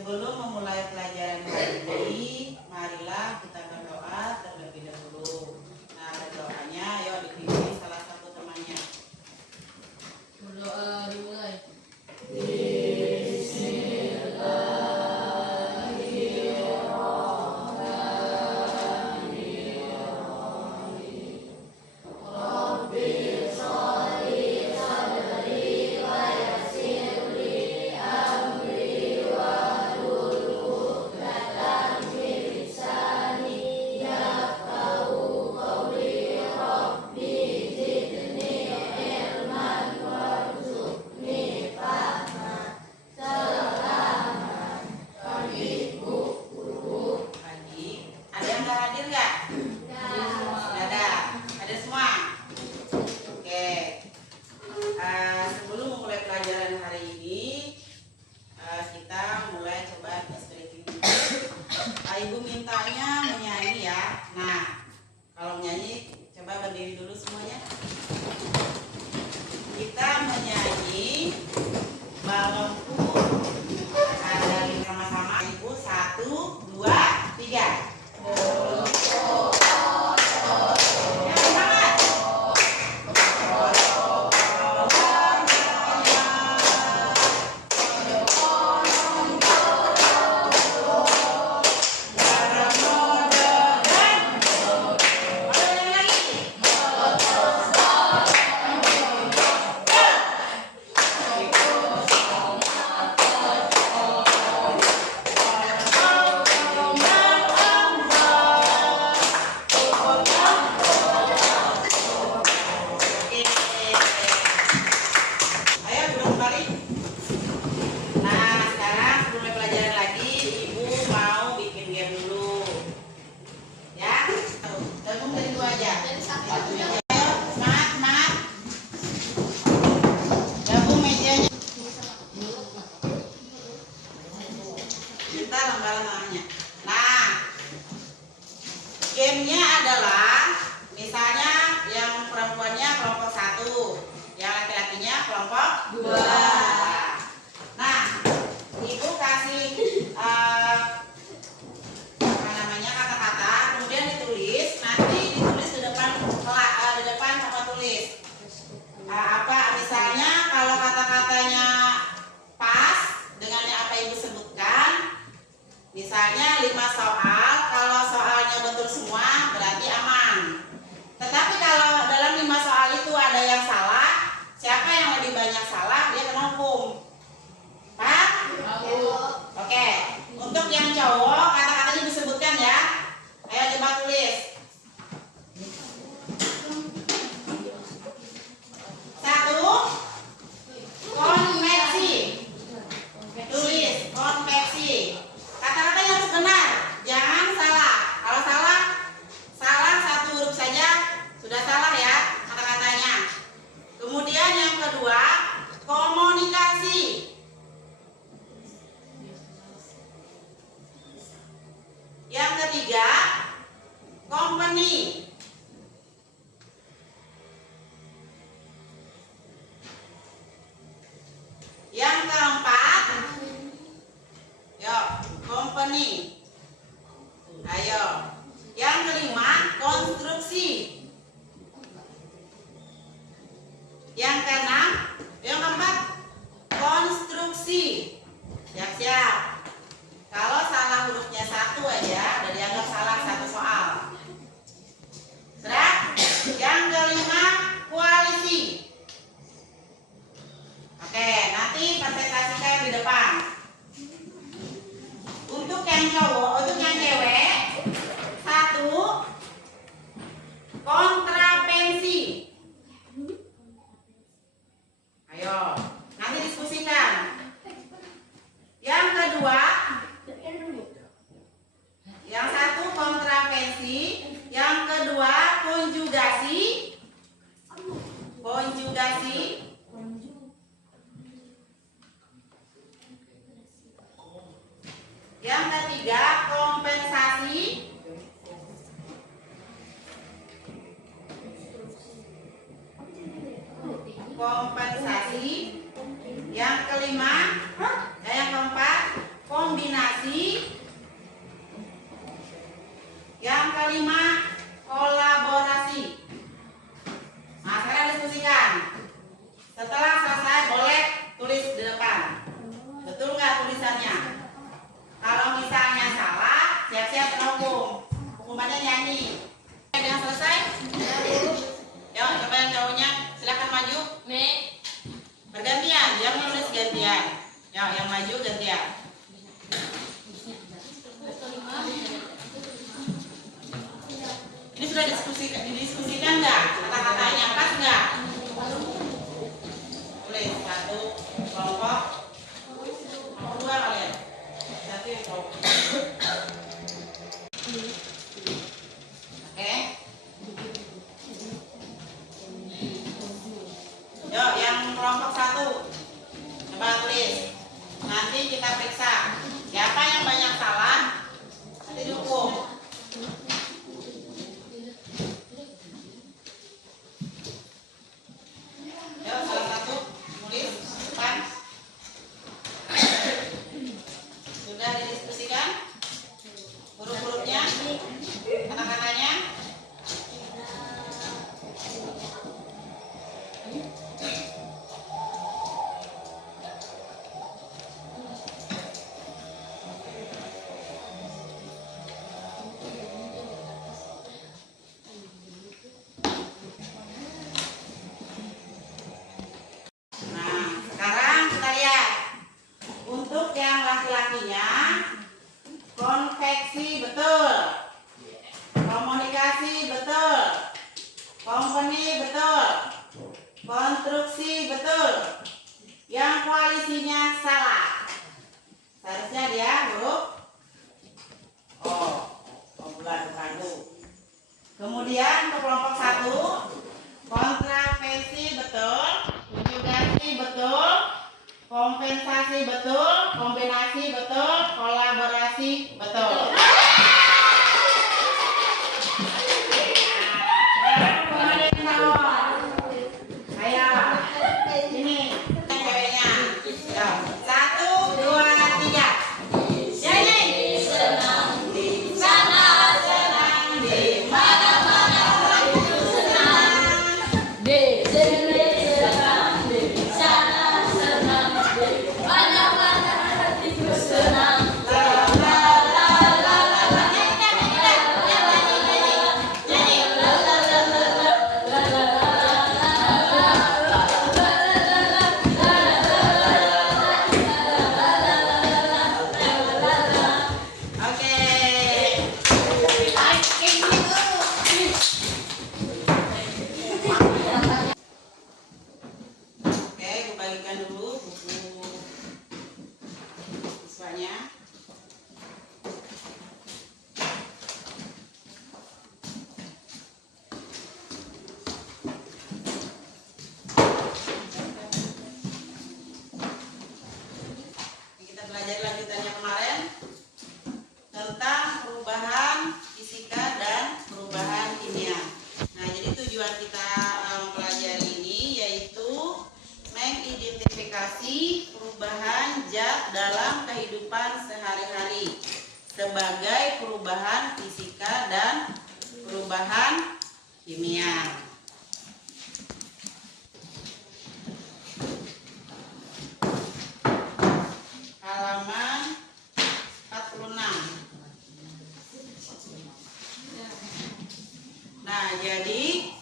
Sebelum memulai pelajaran hari ini, marilah kita berdoa terlebih dahulu. Nah, berdoanya, ayo dipilih salah satu temannya. Berdoa dimulai. Ibu mintanya menyanyi ya. Nah, kalau menyanyi coba berdiri dulu semuanya. Kita menyanyi balonku ada sama-sama. Ibu 1, 2, 3. Nah, gamenya adalah misalnya yang perempuannya kelompok 1, yang laki-lakinya kelompok 2. Nah, ibu kasih kata-kata, kemudian ditulis, nanti ditulis di depan tempat tulis. Apa misalnya kalau kata-katanya pas dengan yang apa ibu sebutkan. Misalnya 5 soal, kalau soalnya betul semua berarti aman. Tetapi kalau dalam 5 soal itu ada yang salah, siapa yang lebih banyak salah dia kena hukum. Pak? Oke. Untuk yang cowok kata-katanya disebutkan ya. Ayo coba tulis. 1. Konveksi. Tulis konveksi. Kata-kata yang harus benar, jangan salah. Kalau salah 1 huruf saja sudah salah ya kata-katanya. Kemudian yang kedua, komunikasi. Yang ketiga, company. Yang keempat, company. Ayo. Yang kelima, konstruksi. Yang keenam, yang keempat, konstruksi. Siap-siap. Kalau salah hurufnya 1 aja udah dianggap salah 1 soal. Sudah? Yang kelima, koalisi. Oke, nanti presentasikan di depan. Untuk yang cowok, untuk yang cewek, 1 kontravensi. Ayo, nanti diskusikan. Yang kedua, yang 1 kontravensi, yang kedua konjugasi. Yang ketiga, kompensasi. Yang kelima, yang keempat, kombinasi. maju? Bergantian, yang menulis gantian. Ya, yang maju gantian. Ini sudah didiskusikan nggak? Kata-katanya pas nggak? Tulis satu kelompok, nomor 2 kalian. Satu yang kelompok. Oke. Yuk, yang kelompok 1 coba tulis. Nanti kita periksa. Siapa yang banyak salah? Nanti dihukum. Yuk, salah satu tulis depan. Sudah didiskusikan huruf-hurufnya, kata-katanya. Nah, sekarang kita lihat untuk yang laki-lakinya, konveksi betul, komunikasi betul, company betul, konstruksi betul, yang koalisinya salah. Seharusnya dia huruf O, bukan U. Kemudian untuk kelompok 1, kontravensi betul, konjugasi betul, kompensasi betul, kombinasi betul, kolaborasi betul. Belajar lanjutannya kemarin tentang perubahan fisika dan perubahan kimia. Nah, jadi tujuan kita mempelajari ini yaitu mengidentifikasi perubahan zat dalam kehidupan sehari-hari sebagai perubahan fisika dan perubahan kimia. Halaman 46. Nah, jadi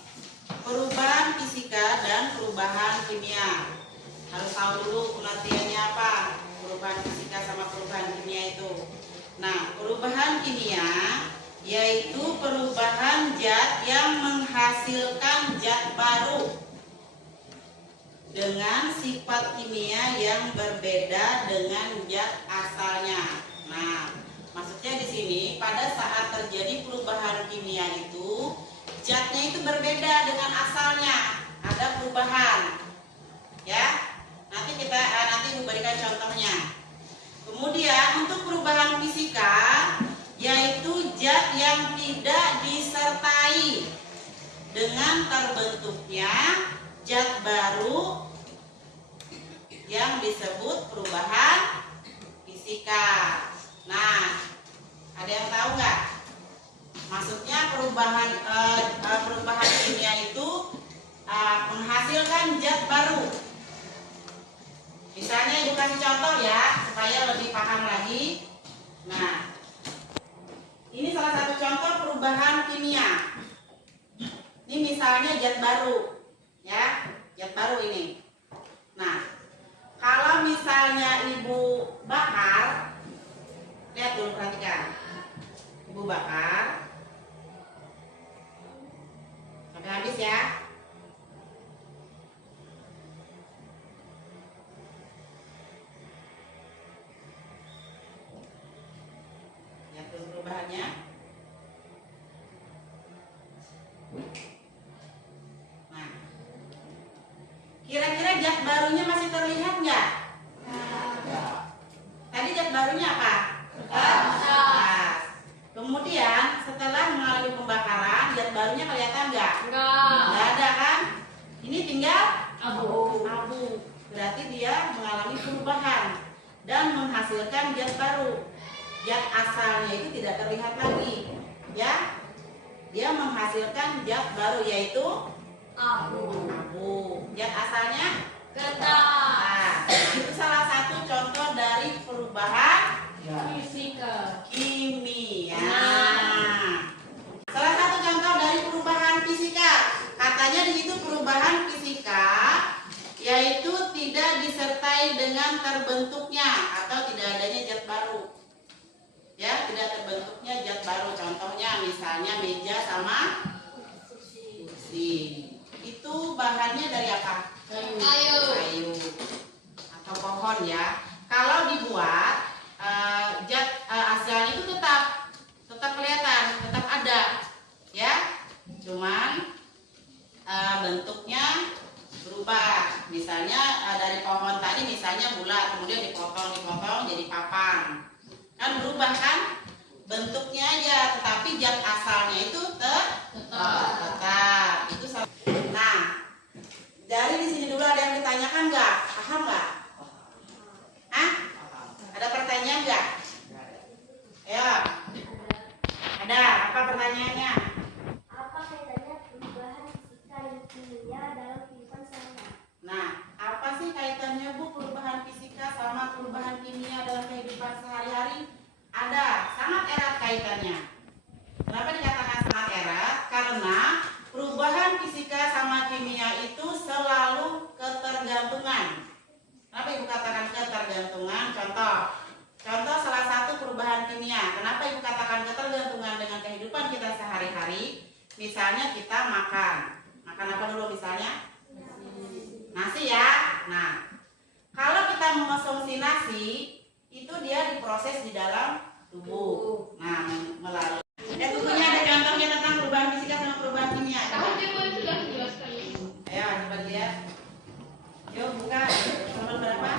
perubahan fisika dan perubahan kimia. Harus tahu dulu pengertiannya apa, perubahan fisika sama perubahan kimia itu. Nah, perubahan kimia yaitu perubahan zat yang menghasilkan zat baru dengan sifat kimia yang berbeda dengan zat asalnya. Nah, maksudnya di sini pada saat terjadi perubahan kimia itu zatnya itu berbeda dengan asalnya, ada perubahan. Ya, nanti memberikan contohnya. Kemudian untuk perubahan fisika yaitu zat yang tidak disertai dengan terbentuknya zat baru yang disebut perubahan fisika. Nah, ada yang tahu nggak? Maksudnya perubahan kimia itu menghasilkan zat baru. Misalnya ibu kasih contoh ya supaya lebih paham lagi. Nah, ini salah satu contoh perubahan kimia. Ini misalnya zat baru, ya. zat baru ini. Nah, kalau misalnya ibu bakar, lihat dulu, perhatikan. Ibu bakar sampai habis ya. Lihat dulu perubahannya. Nah, kira-kira zat barunya masih terlihat nggak? Tadi zat barunya apa? Gas. Kemudian setelah mengalami pembakaran, zat barunya kelihatan nggak? Nggak ada kan? Ini tinggal abu. Berarti dia mengalami perubahan dan menghasilkan zat baru. Zat asalnya itu tidak terlihat lagi, ya. Dia menghasilkan zat baru yaitu abu. Zat asalnya Getah. Nah, itu salah satu contoh dari perubahan Fisika. kimia. Salah satu contoh dari perubahan fisika. Katanya di situ perubahan fisika yaitu tidak disertai dengan terbentuknya atau tidak adanya zat baru. Ya, tidak terbentuknya zat baru. Contohnya misalnya meja sama kursi. Itu bahannya dari apa? Kayu atau pohon ya. Kalau dibuat zat asalnya itu tetap kelihatan, tetap ada ya. Cuman bentuknya berubah. Misalnya dari pohon tadi misalnya bulat, kemudian dipotong jadi papan. Kan berubah kan? Bentuknya aja, tetapi zat asalnya itu tetap. Itu nah, dari di sini dulu ada yang ditanyakan nggak? Paham nggak? Hah? Ada pertanyaan nggak? Ayo. Ada. Apa pertanyaannya? Apa kaitannya perubahan fisika dan kimia dalam kehidupan sehari-hari? Nah, apa sih kaitannya Bu perubahan fisika sama perubahan kimia dalam kehidupan sehari-hari? Ada, sangat erat kaitannya. Kenapa dikatakan sangat erat? Karena perubahan fisika sama kimia itu selalu ketergantungan. Kenapa Ibu katakan ketergantungan? Contoh salah satu perubahan kimia. Kenapa Ibu katakan ketergantungan dengan kehidupan kita sehari-hari? Misalnya kita makan apa dulu misalnya? Nasi ya. Nah, kalau kita mengonsumsi nasi, itu dia diproses di dalam tubuh. Nah, melalui tubuhnya ada contohnya tentang perubahan fisika sama perubahan kimia. Ayo coba lihat. Yuk buka nomor berapa?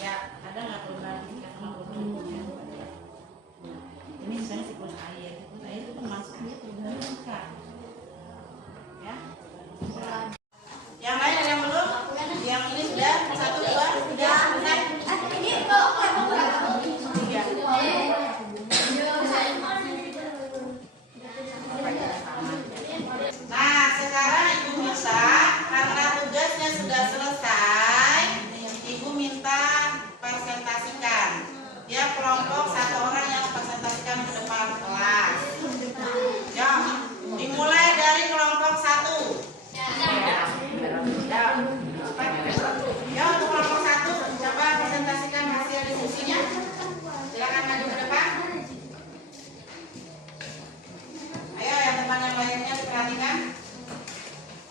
Ya, ada nggak perubahan fisika sama perubahan kimia? Ini misalnya siklus air. Siklus air itu termasuk dia perubahan fisika. Ya. Yang lain ada yang belum? Yang ini sudah? 1, 2, sudah? Selesai? Ini kok Tiga. Nah, sekarang Ibu minta karena tugasnya sudah selesai, Ibu minta presentasikan. Dia kelompok satu orang yang presentasikan ke depan kelas. Ya, dimulai dari kelompok 1. Ya, untuk kelompok 1 coba presentasikan hasil diskusinya. Silakan maju ke depan. Ayo yang teman yang lainnya diperhatikan.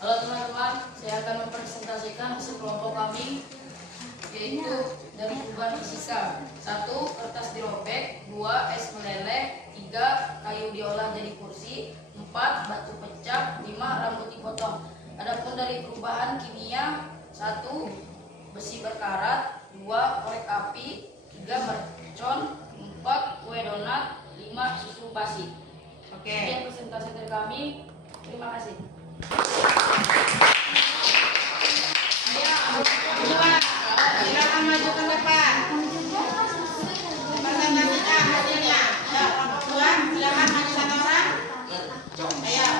Halo teman-teman, saya akan mempresentasikan hasil kelompok kami, yaitu dari perubahan fisika. 1. Kertas dirobek. 2. Es meleleh. 3. Kayu diolah jadi kursi. 4. Batu pecah. 5. Rambut dipotong. Adapun dari perubahan kimia, 1. Besi berkarat. 2. Korek api. 3. Mercon. 4. Kue donat. 5. Susu basi. Oke. Sekian presentasi dari kami. Terima kasih. Ayo, kedua, silakan maju ke depan. Presentasikan hasilnya. Ya, kelompok 2, silakan maju 1 orang. Ayo.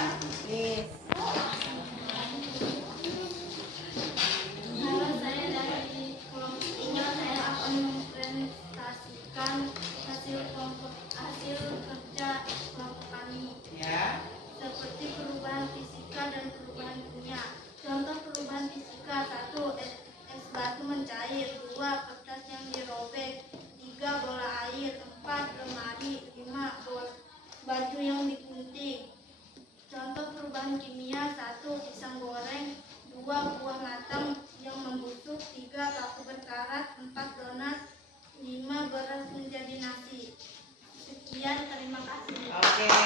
Halo, saya dari kelompok 3. Saya akan mempresentasikan hasil kerja kelompok kami. Ya. Seperti perubahan fisika dan perubahan kimia. Contoh perubahan baju yang digunting. Contoh perubahan kimia: 1. Pisang goreng, 2. Buah matang yang membusuk, 3. Paku berkarat, 4. Donat, 5. Beras menjadi nasi. Sekian, terima kasih. Oke.